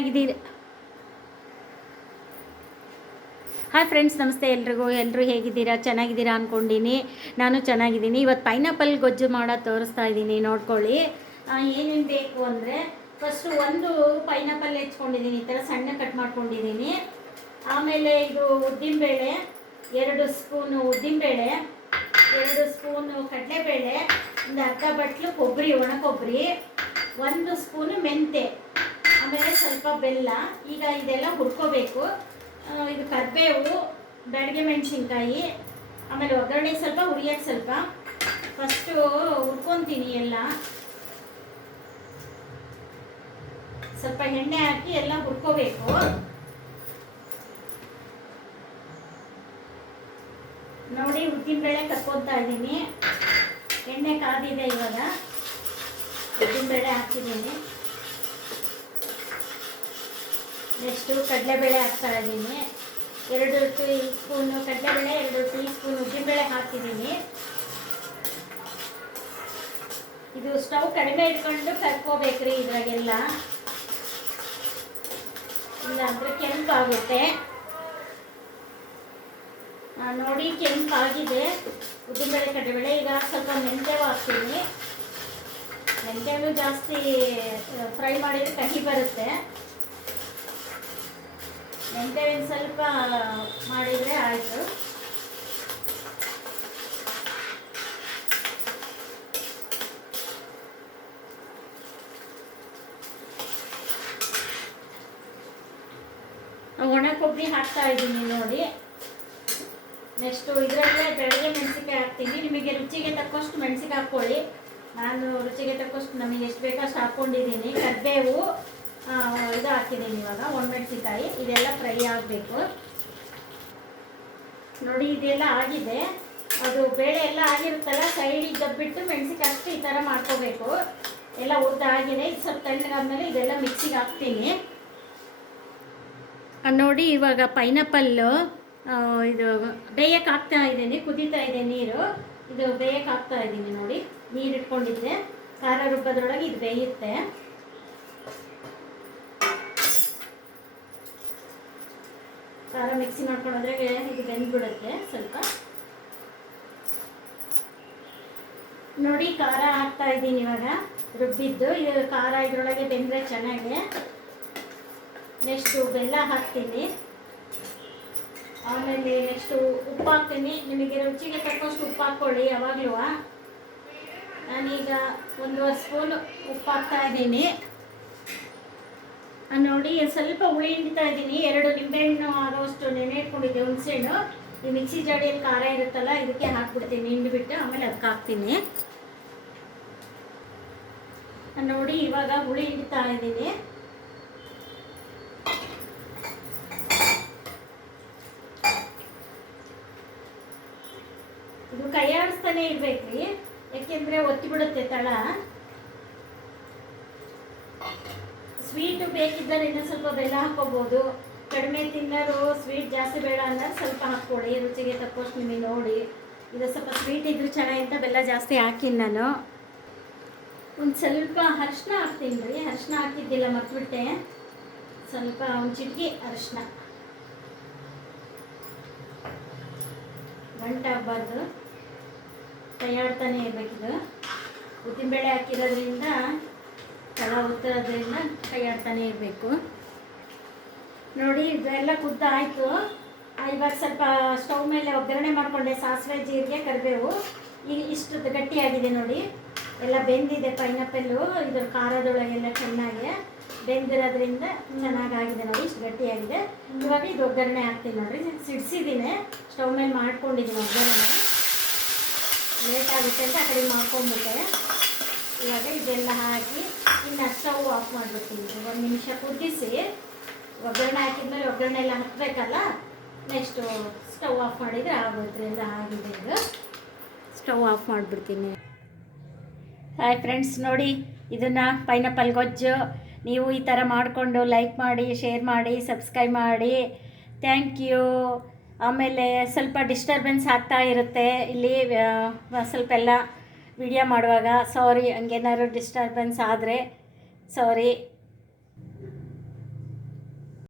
ಆಗಿದ್ದೀರಿ. Hi friends, ನಮಸ್ತೆ ಎಲ್ರಿಗೂ. ಎಲ್ಲರೂ ಹೇಗಿದ್ದೀರಾ? ಚೆನ್ನಾಗಿದ್ದೀರಾ ಅಂದ್ಕೊಂಡಿನಿ. ನಾನು ಚೆನ್ನಾಗಿದ್ದೀನಿ. ಇವತ್ತು ಪೈನಾಪಲ್ ಗೊಜ್ಜು ಮಾಡೋದು ತೋರಿಸ್ತಾ ಇದ್ದೀನಿ, ನೋಡ್ಕೊಳ್ಳಿ. ಏನೇನು ಬೇಕು ಅಂದರೆ, ಫಸ್ಟು ಒಂದು ಪೈನಾಪಲ್ ಹೆಚ್ಕೊಂಡಿದ್ದೀನಿ, ಈ ಥರ ಸಣ್ಣ ಕಟ್ ಮಾಡ್ಕೊಂಡಿದ್ದೀನಿ. ಆಮೇಲೆ ಇದು ಉದ್ದಿನಬೇಳೆ, 2 ಸ್ಪೂನು ಉದ್ದಿನಬೇಳೆ, 2 ಸ್ಪೂನು ಕಡಲೆಬೇಳೆ, ಒಂದು ಅರ್ಧ ಬಟ್ಲು ಕೊಬ್ಬರಿ, ಒಣ ಕೊಬ್ಬರಿ, 1 ಸ್ಪೂನು ಮೆಂತೆ, ಆಮೇಲೆ ಸ್ವಲ್ಪ ಬೆಲ್ಲ. ಈಗ ಇದೆಲ್ಲ ಹುರ್ಕೋಬೇಕು. ಇದು ಕರಿಬೇವು, ಬ್ಯಾಡಗೆ ಮೆಣಸಿನ್ಕಾಯಿ, ಆಮೇಲೆ ಒಗ್ಗರಣೆ ಸ್ವಲ್ಪ, ಹುರಿಯೋಕ್ಕೆ ಸ್ವಲ್ಪ. ಫಸ್ಟು ಹುರ್ಕೊತೀನಿ ಎಲ್ಲ. ಸ್ವಲ್ಪ ಎಣ್ಣೆ ಹಾಕಿ ಎಲ್ಲ ಹುರ್ಕೋಬೇಕು. ನೋಡಿ, ಉದ್ದಿನಬೇಳೆ ಕರ್ಕೊತಾ ಇದ್ದೀನಿ. ಎಣ್ಣೆ ಕಾದಿದೆ. ಇವಾಗ ಉದ್ದಿನಬೇಳೆ ಹಾಕಿದ್ದೀನಿ. ನೆಕ್ಸ್ಟು ಕಡಲೆಬೇಳೆ ಹಾಕ್ತಾ ಇದ್ದೀನಿ. 2 ಟೀ ಸ್ಪೂನು ಕಡಲೆಬೇಳೆ, 2 ಟೀ ಸ್ಪೂನ್ ಉದ್ದಿನಬೇಳೆ ಹಾಕಿದ್ದೀನಿ. ಇದು ಸ್ಟವ್ ಕಡಿಮೆ ಇಟ್ಕೊಂಡು ಕರ್ಕೋಬೇಕ್ರಿ ಇದ್ರಾಗೆಲ್ಲ, ಇಲ್ಲಾಂದರೆ ಕೆಂಪಾಗುತ್ತೆ. ನೋಡಿ, ಕೆಂಪಾಗಿದೆ ಉದ್ದಿನಬೇಳೆ ಕಡಲೆಬೇಳೆ. ಈಗ ಸ್ವಲ್ಪ ಮೆಂತ್ಯವು ಹಾಕ್ತೀನಿ. ಮೆಂತ್ಯನೂ ಜಾಸ್ತಿ ಫ್ರೈ ಮಾಡಿದರೆ ಕಹಿ ಬರುತ್ತೆ. ಮೆಂತ್ಯವಿನ ಸ್ವಲ್ಪ ಮಾಡಿದರೆ ಆಯಿತು. ಒಣ ಕೊಬ್ಬರಿ ಹಾಕ್ತಾ ಇದ್ದೀನಿ ನೋಡಿ. ನೆಕ್ಸ್ಟು ಇದರಲ್ಲೇ ಬೆಳಗ್ಗೆ ಮೆಣಸಿನ್ಕಾಯಿ ಹಾಕ್ತೀನಿ. ನಿಮಗೆ ರುಚಿಗೆ ತಕ್ಕಷ್ಟು ಮೆಣಸಿನ್ಕಾಯಿ ಹಾಕ್ಕೊಳ್ಳಿ. ನಾನು ರುಚಿಗೆ ತಕ್ಕಷ್ಟು ನಮಗೆ ಎಷ್ಟು ಬೇಕೋ ಅಷ್ಟು ಹಾಕ್ಕೊಂಡಿದ್ದೀನಿ. ಕರಿಬೇವು ಇದು ಹಾಕಿದ್ದೀನಿ. ಇವಾಗ ಒಣಮೆಣಸಿನ್ಕಾಯಿ, ಇದೆಲ್ಲ ಫ್ರೈ ಆಗಬೇಕು. ನೋಡಿ, ಇದೆಲ್ಲ ಆಗಿದೆ. ಅದು ಬೇಳೆ ಎಲ್ಲ ಆಗಿರುತ್ತಲ್ಲ, ಸೈಡಿಗೆ ದಬ್ಬಿಟ್ಟು ಮೆಣಸಿನ್ಕಾಯಿ ಅಷ್ಟು ಈ ಥರ ಮಾಡ್ಕೋಬೇಕು. ಎಲ್ಲ ಉದ್ದಾಗಿದೆ. ಇದು ಸ್ವಲ್ಪ ತಣ್ಣಗಾದ್ಮೇಲೆ ಇದೆಲ್ಲ ಮಿಕ್ಸಿಗೆ ಹಾಕ್ತೀನಿ. ನೋಡಿ, ಇವಾಗ ಪೈನಾಪಲ್ಲು ಇದು ಬೇಯಕ್ಕೆ ಹಾಕ್ತಾ ಇದ್ದೀನಿ. ಕುದೀತಾ ಇದೆ ನೀರು. ಇದು ಬೇಯಕ್ಕೆ ಹಾಕ್ತಾ ಇದ್ದೀನಿ. ನೋಡಿ, ನೀರು ಇಟ್ಕೊಂಡಿದ್ದೆ. ಖಾರ ರುಬ್ಬೋದ್ರೊಳಗೆ ಇದು ಬೇಯುತ್ತೆ. ಖಾರ ಮಿಕ್ಸಿ ಮಾಡ್ಕೊಂಡ್ರೆ ಇದು ಬೆಂದ್ಬಿಡುತ್ತೆ ಸ್ವಲ್ಪ. ನೋಡಿ, ಖಾರ ಹಾಕ್ತಾ ಇದ್ದೀನಿ ಇವಾಗ, ರುಬ್ಬಿದ್ದು. ಇದು ಖಾರ ಇದರೊಳಗೆ ಬೆಂದರೆ ಚೆನ್ನಾಗಿ. ನೆಕ್ಸ್ಟು ಬೆಲ್ಲ ಹಾಕ್ತೀನಿ. ಆಮೇಲೆ ನೆಕ್ಸ್ಟು ಉಪ್ಪು ಹಾಕ್ತೀನಿ. ನಿಮಗೆ ರುಚಿಗೆ ತಕ್ಕಷ್ಟು ಉಪ್ಪು ಹಾಕ್ಕೊಳ್ಳಿ ಯಾವಾಗಲೂ. ನಾನೀಗ 1.5 ಸ್ಪೂನು ಉಪ್ಪು ಹಾಕ್ತಾ ಇದ್ದೀನಿ. ನೋಡಿ, ಸ್ವಲ್ಪ ಹುಳಿ ಹಿಂಡ್ತಾ ಇದ್ದೀನಿ. 2 ನಿಂಬೆಹಣ್ಣು ಆಗೋಷ್ಟು ನೆನೆ ಇಟ್ಕೊಂಡಿದ್ದೆ, ಹುಣಸೆಹಣ್ಣು. ಈ ಮಿಕ್ಸಿ ಜಾಡಿಯಲ್ಲಿ ಖಾರ ಇರುತ್ತಲ್ಲ, ಇದಕ್ಕೆ ಹಾಕ್ಬಿಡ್ತೀನಿ ಹಿಂಡಿಬಿಟ್ಟು. ಆಮೇಲೆ ಅದಕ್ಕೆ ಹಾಕ್ತೀನಿ. ನೋಡಿ, ಇವಾಗ ಹುಳಿ ಹಿಂಡ್ತಾ ಇದ್ದೀನಿ. ಇದು ಕೈ ಆಡಿಸ್ತಾನೆ ಇರ್ಬೇಕ್ರಿ, ಯಾಕೆಂದರೆ ಒತ್ತಿ ಬಿಡುತ್ತೆ ತಳ. ಸ್ವೀಟು ಬೇಕಿದ್ದರೆ ಇನ್ನೂ ಸ್ವಲ್ಪ ಬೆಲ್ಲ ಹಾಕ್ಕೋಬೋದು. ಕಡಿಮೆ ತಿನ್ನೋರು, ಸ್ವೀಟ್ ಜಾಸ್ತಿ ಬೇಡ ಅಂದ್ರೆ ಸ್ವಲ್ಪ ಹಾಕ್ಕೊಳ್ಳಿ, ರುಚಿಗೆ ತಕ್ಕಷ್ಟು ನಿಮಗೆ ನೋಡಿ. ಇದು ಸ್ವಲ್ಪ ಸ್ವೀಟ್ ಇದ್ರೂ ಚೆನ್ನಾಗಿ ಅಂತ ಬೆಲ್ಲ ಜಾಸ್ತಿ ಹಾಕಿನಿ ನಾನು. ಒಂದು ಸ್ವಲ್ಪ ಅರಿಶಿನ ಹಾಕ್ತೀನಿ ರೀ. ಅರಿಶಿನ ಹಾಕಿದ್ದಿಲ್ಲ, ಮರ್ತ್ಬಿಟ್ಟೆ. ಸ್ವಲ್ಪ ಒಂದು ಚಿಟಿಕೆ ಅರಿಶಿನ, ಗಂಟಾಗಬಾರ್ದು, ಕೈಯಾಡ್ತಾನೆ ಇರಬೇಕಿದು. ಉದ್ದಿನಬೇಳೆ ಹಾಕಿರೋದ್ರಿಂದ, ತಳ ಉತ್ತರೋದ್ರಿಂದ ಕೈಯಾಡ್ತಾನೆ ಇರಬೇಕು. ನೋಡಿ, ಇದೆಲ್ಲ ಕುದ್ದಾಯಿತು. ಇವಾಗ ಸ್ವಲ್ಪ ಸ್ಟವ್ ಮೇಲೆ ಒಗ್ಗರಣೆ ಮಾಡಿಕೊಂಡೆ. ಸಾಸಿವೆ, ಜೀರಿಗೆ, ಕರಿಬೇವು. ಈಗ ಇಷ್ಟು ಗಟ್ಟಿಯಾಗಿದೆ ನೋಡಿ, ಎಲ್ಲ ಬೆಂದಿದೆ. ಪೈನಾಪಲ್ಲು ಇದ್ರ ಖಾರದೊಳಗೆಲ್ಲ ಚೆನ್ನಾಗಿ ಬೆಂದಿರೋದ್ರಿಂದ ಚೆನ್ನಾಗಾಗಿದೆ ನೋಡಿ, ಇಷ್ಟು ಗಟ್ಟಿಯಾಗಿದೆ. ಇವಾಗ ಇದು ಒಗ್ಗರಣೆ ಹಾಕ್ತೀನಿ ನೋಡಿರಿ. ಸಿಡಿಸಿದ್ದೀನಿ, ಸ್ಟವ್ ಮೇಲೆ ಮಾಡ್ಕೊಂಡಿದ್ದೀನಿ ಒಗ್ಗರಣೆ. ಲೇಟ್ ಆಗುತ್ತೆ ಅಂತ ಆ ಕಡೆ ಮಾಡ್ಕೊಂಡ್ಬಿಟ್ಟೆ. ಇವಾಗ ಇದೆಲ್ಲ ಹಾಕಿ ಇನ್ನು ಸ್ಟವ್ ಆಫ್ ಮಾಡಿಬಿಡ್ತೀನಿ. 1 ನಿಮಿಷ ಕುದಿಸಿ, ಒಗ್ಗರಣೆ ಹಾಕಿದ್ಮೇಲೆ ಒಗ್ಗರಣೆ ಎಲ್ಲ ಹಾಕಬೇಕಲ್ಲ. ನೆಕ್ಸ್ಟು ಸ್ಟವ್ ಆಫ್ ಮಾಡಿದರೆ ಆಗುತ್ತೆ. ಎಲ್ಲ ಆಗಿದೆ. ಈಗ ಸ್ಟವ್ ಆಫ್ ಮಾಡಿಬಿಡ್ತೀನಿ. ಹಾಯ್ ಫ್ರೆಂಡ್ಸ್, ನೋಡಿ, ಇದನ್ನು ಪೈನಾಪಲ್ ಗೊಜ್ಜು ನೀವು ಈ ಥರ ಮಾಡಿಕೊಂಡು ಲೈಕ್ ಮಾಡಿ, ಶೇರ್ ಮಾಡಿ, ಸಬ್ಸ್ಕ್ರೈಬ್ ಮಾಡಿ. Thank you. ಆಮೇಲೆ ಸ್ವಲ್ಪ ಡಿಸ್ಟರ್ಬೆನ್ಸ್ ಆಗ್ತಾ ಇರುತ್ತೆ ಇಲ್ಲಿ, ಸ್ವಲ್ಪ ಎಲ್ಲ ವಿಡಿಯೋ ಮಾಡುವಾಗ. ಸಾರಿ, ಹಂಗೇನಾದ್ರು ಡಿಸ್ಟರ್ಬೆನ್ಸ್ ಆದರೆ ಸಾರಿ.